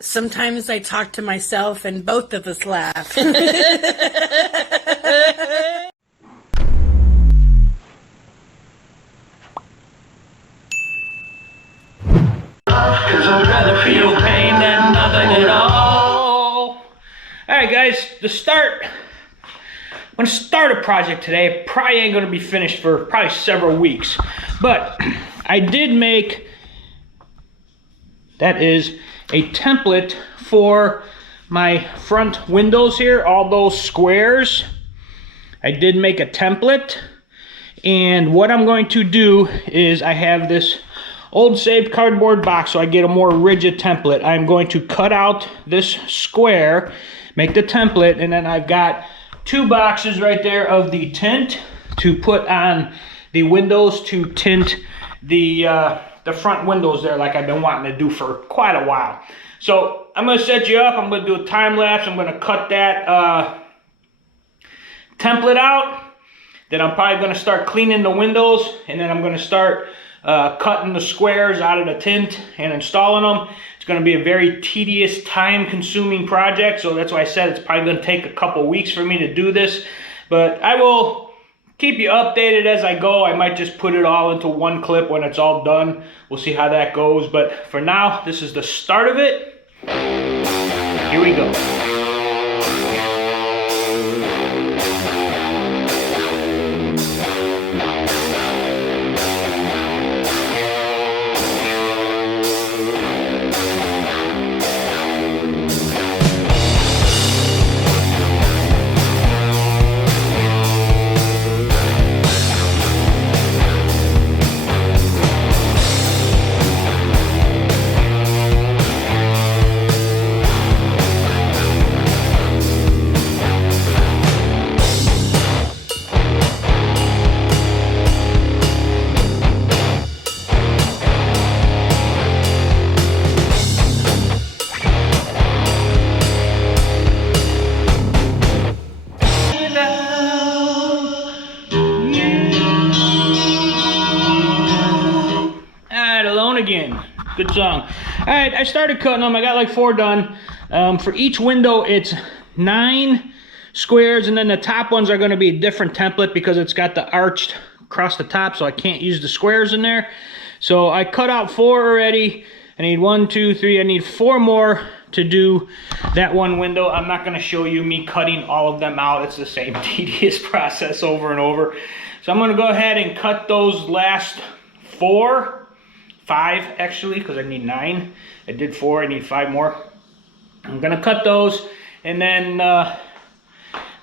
Sometimes I talk to myself and both of us laugh. Cause I'd rather feel pain than nothing at all. Alright guys, I'm gonna start a project today. Probably ain't gonna be finished for probably several weeks. But I did make, that is a template for my front windows here, all those squares. I did make a template. And what I'm going to do is I have this old saved cardboard box, so I get a more rigid template. I'm going to cut out this square, make the template, and then I've got two boxes right there of the tint to put on the windows to tint the front windows there, like I've been wanting to do for quite a while. So I'm going to set you up. I'm going to do a time lapse. I'm going to cut that template out. Then I'm probably going to start cleaning the windows, and then I'm going to start cutting the squares out of the tint and installing them. It's going to be a very tedious, time-consuming project, so that's why I said it's probably going to take a couple weeks for me to do this. But I will keep you updated as I go. I might just put it all into one clip when it's all done. We'll see how that goes. But for now, this is the start of it. Here we go. Again, good song. All right, I started cutting them. I got like 4 done. For each window, it's 9 squares, and then the top ones are going to be a different template because it's got the arched across the top, so I can't use the squares in there. So I cut out 4 already. I need 1, 2, 3. I need 4 more to do that one window. I'm not going to show you me cutting all of them out. It's the same tedious process over and over. So I'm going to go ahead and cut those last 5 actually, because I need 9. I did 4, I need 5 more. I'm gonna cut those, and then I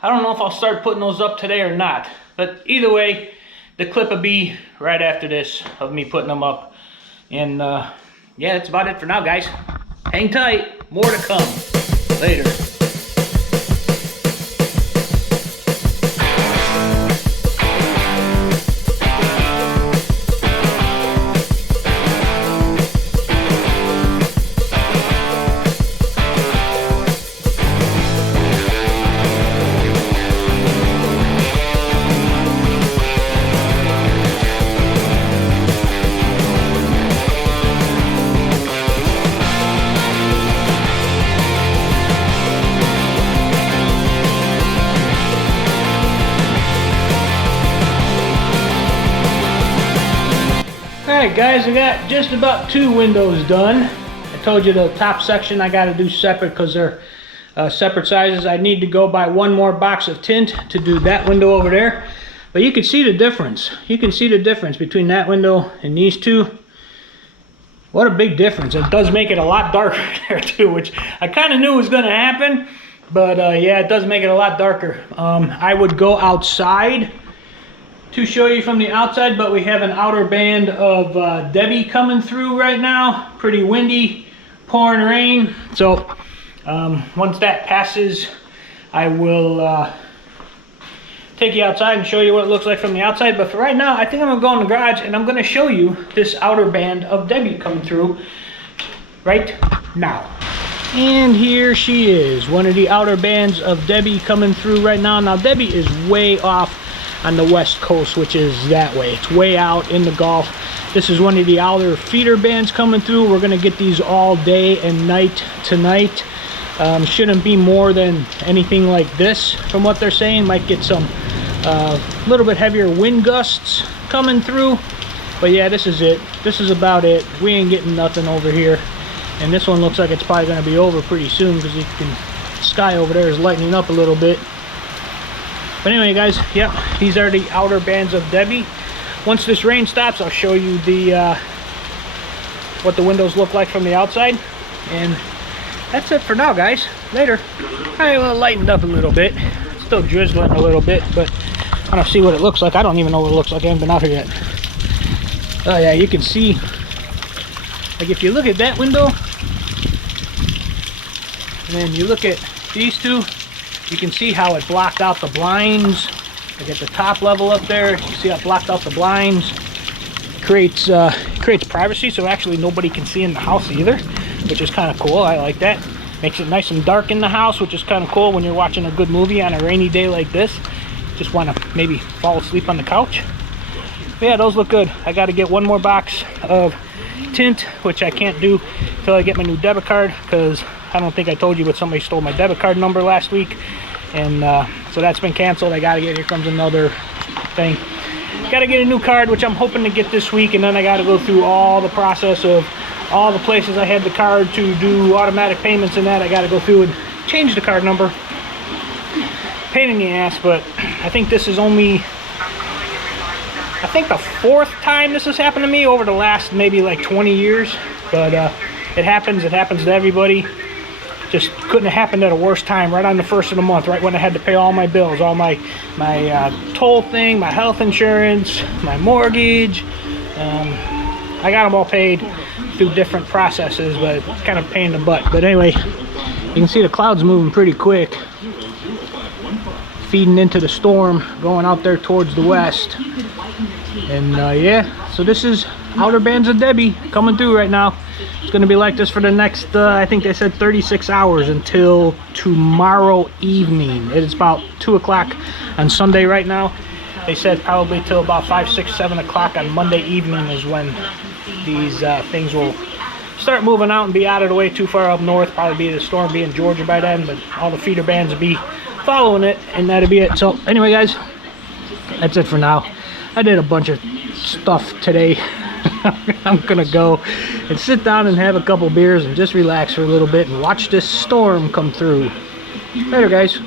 don't know if I'll start putting those up today or not, but either way, the clip will be right after this of me putting them up. And yeah, that's about it for now, guys. Hang tight, more to come later. Alright guys, I got just about 2 windows done. I told you the top section I got to do separate because they're separate sizes. I need to go buy 1 more box of tint to do that window over there. But you can see the difference. You can see the difference between that window and these 2. What a big difference. It does make it a lot darker there too, which I kind of knew was going to happen. But yeah, it does make it a lot darker. I would go outside to show you from the outside, but we have an outer band of Debby coming through right now. Pretty windy, pouring rain. So once that passes, I will take you outside and show you what it looks like from the outside. But for right now, I think I'm gonna go in the garage and I'm gonna show you this outer band of Debby coming through right now. And here she is, one of the outer bands of Debby coming through right now. Now Debby is way off on the west coast, which is that way. It's way out in the Gulf. This is one of the outer feeder bands coming through. We're gonna get these all day and night tonight. Shouldn't be more than anything like this from what they're saying. Might get some little bit heavier wind gusts coming through, but yeah, this is it. This is about it. We ain't getting nothing over here, and this one looks like it's probably going to be over pretty soon because you can sky over there is lightening up a little bit. But anyway, guys, yep, these are the outer bands of Debby. Once this rain stops, I'll show you the what the windows look like from the outside, and that's it for now, guys. Later. All right, well, it lightened up a little bit. Still drizzling a little bit, but I don't see what it looks like. I don't even know what it looks like. I haven't been out here yet. Oh yeah, you can see, like if you look at that window and then you look at these two, you can see how it blocked out the blinds. Like at the top level up there, you see how it blocked out the blinds. Creates privacy, so actually nobody can see in the house either, which is kind of cool. I like that. Makes it nice and dark in the house, which is kind of cool when you're watching a good movie on a rainy day like this. Just want to maybe fall asleep on the couch. But yeah, those look good. I got to get one more box of tint, which I can't do until I get my new debit card, because I don't think I told you, but somebody stole my debit card number last week, and so that's been canceled. I got to get, here comes another thing. Got to get a new card, which I'm hoping to get this week, and then I got to go through all the process of all the places I had the card to do automatic payments and that. I got to go through and change the card number. Pain in the ass, but I think this is only, I think the 4th time this has happened to me over the last maybe like 20 years. But it happens to everybody. Just couldn't have happened at a worse time, right on the 1st of the month, right when I had to pay all my bills, all my toll thing, my health insurance, my mortgage. I got them all paid through different processes, but it's kind of a pain in the butt. But anyway, you can see the clouds moving pretty quick, feeding into the storm, going out there towards the west. And yeah, so this is outer bands of Debby coming through right now. It's going to be like this for the next, I think they said 36 hours until tomorrow evening. It is about 2 o'clock on Sunday right now. They said probably till about 5, 6, 7 o'clock on Monday evening is when these things will start moving out and be out of the way too far up north. Probably be the storm be in Georgia by then, but all the feeder bands will be following it, and that'll be it. So anyway, guys, that's it for now. I did a bunch of stuff today. I'm gonna go and sit down and have a couple beers and just relax for a little bit and watch this storm come through. Later, guys.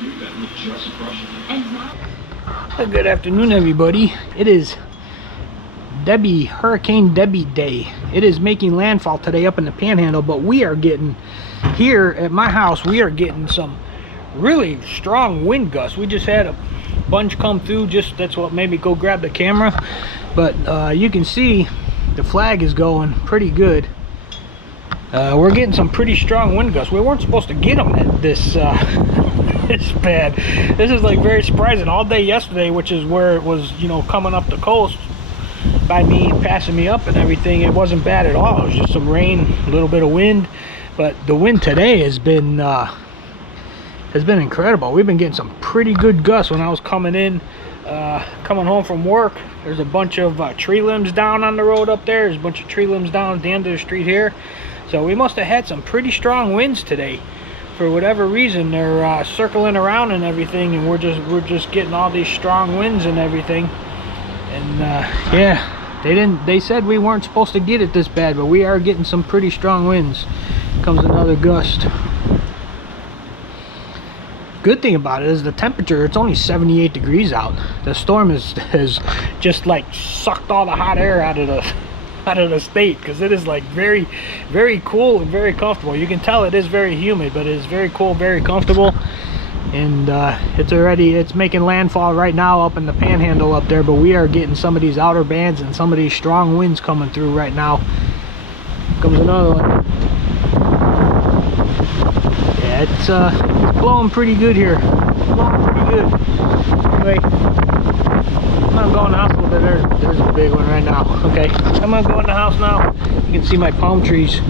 Good afternoon, everybody. It is Debby, Hurricane Debby Day. It is making landfall today up in the Panhandle, but we are getting, here at my house, we are getting some really strong wind gusts. We just had a bunch come through. Just that's what made me go grab the camera. But you can see the flag is going pretty good. We're getting some pretty strong wind gusts. We weren't supposed to get them at this this bad. This is like very surprising. All day yesterday, which is where it was, you know, coming up the coast by me, passing me up and everything, it wasn't bad at all. It was just some rain, a little bit of wind. But the wind today has been incredible. We've been getting some pretty good gusts. When I was coming in, coming home from work, there's a bunch of tree limbs down on the road up there. There's a bunch of tree limbs down at the end of the street here. So we must have had some pretty strong winds today. For whatever reason, they're circling around and everything, and we're just getting all these strong winds and everything. And yeah, they said we weren't supposed to get it this bad, but we are getting some pretty strong winds. Comes another gust. Good thing about it is the temperature, it's only 78 degrees out. The storm has just like sucked all the hot air out of the state, because it is like very, very cool and very comfortable. You can tell it is very humid, but it is very cool, very comfortable. And it's making landfall right now up in the Panhandle up there, but we are getting some of these outer bands and some of these strong winds coming through right now. Comes another one. Yeah, it's blowing pretty good here. Blowing pretty good. Anyway, I'm gonna go in the house a little bit. There's a big one right now. Okay, I'm gonna go in the house now. You can see my palm trees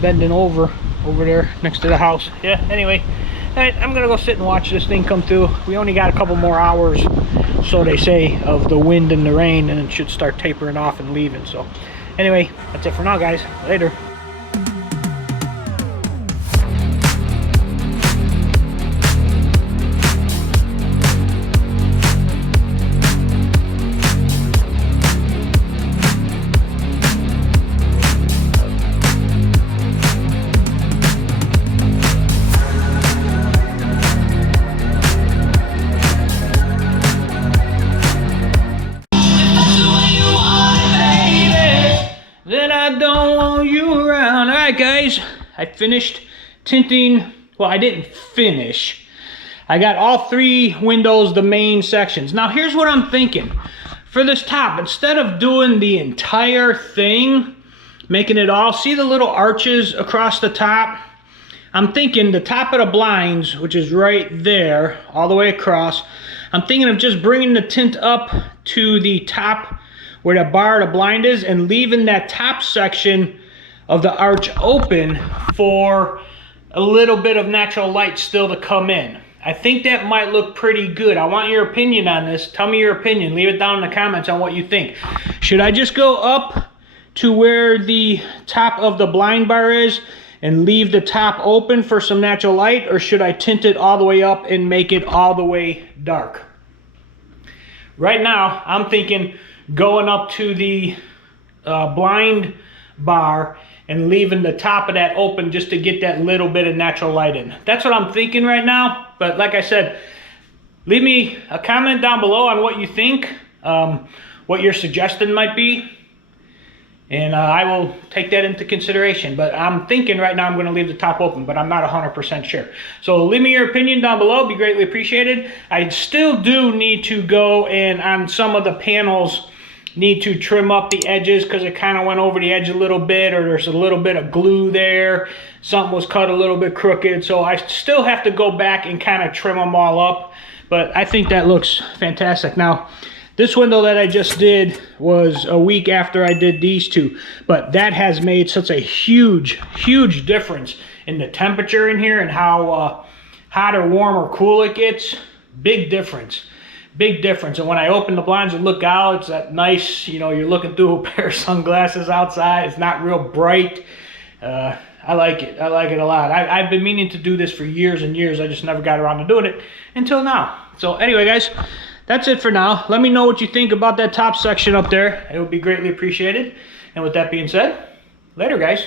bending over there next to the house. Yeah, anyway, right, I'm gonna go sit and watch this thing come through. We only got a couple more hours, so they say, of the wind and the rain, and it should start tapering off and leaving. So anyway, that's it for now, guys. Later. I don't want you around. All right, guys, I finished tinting. Well, I didn't finish. I got all 3 windows, the main sections. Now, here's what I'm thinking. For this top, instead of doing the entire thing, making it all, see the little arches across the top? I'm thinking the top of the blinds, which is right there, all the way across, I'm thinking of just bringing the tint up to the top where the bar of the blind is, and leaving that top section of the arch open for a little bit of natural light still to come in. I think that might look pretty good. I want your opinion on this. Tell me your opinion. Leave it down in the comments on what you think. Should I just go up to where the top of the blind bar is and leave the top open for some natural light, or should I tint it all the way up and make it all the way dark? Right now, I'm thinking going up to the blind bar and leaving the top of that open just to get that little bit of natural light in. That's what I'm thinking right now. But like I said, leave me a comment down below on what you think, what your suggestion might be, and I will take that into consideration. But I'm thinking right now I'm going to leave the top open, but I'm not 100% sure. So leave me your opinion down below. It'd be greatly appreciated. I still do need to go and on some of the panels need to trim up the edges because it kind of went over the edge a little bit, or there's a little bit of glue there. Something was cut a little bit crooked, so I still have to go back and kind of trim them all up. But I think that looks fantastic. Now, this window that I just did was a week after I did these 2, but that has made such a huge difference in the temperature in here and how hot or warm or cool it gets. Big difference. Big difference. And when I open the blinds and look out, it's that nice, you know, you're looking through a pair of sunglasses outside. It's not real bright. I like it. I like it a lot. I've been meaning to do this for years and years. I just never got around to doing it until now. So anyway, guys, that's it for now. Let me know what you think about that top section up there. It would be greatly appreciated. And with that being said, later, guys.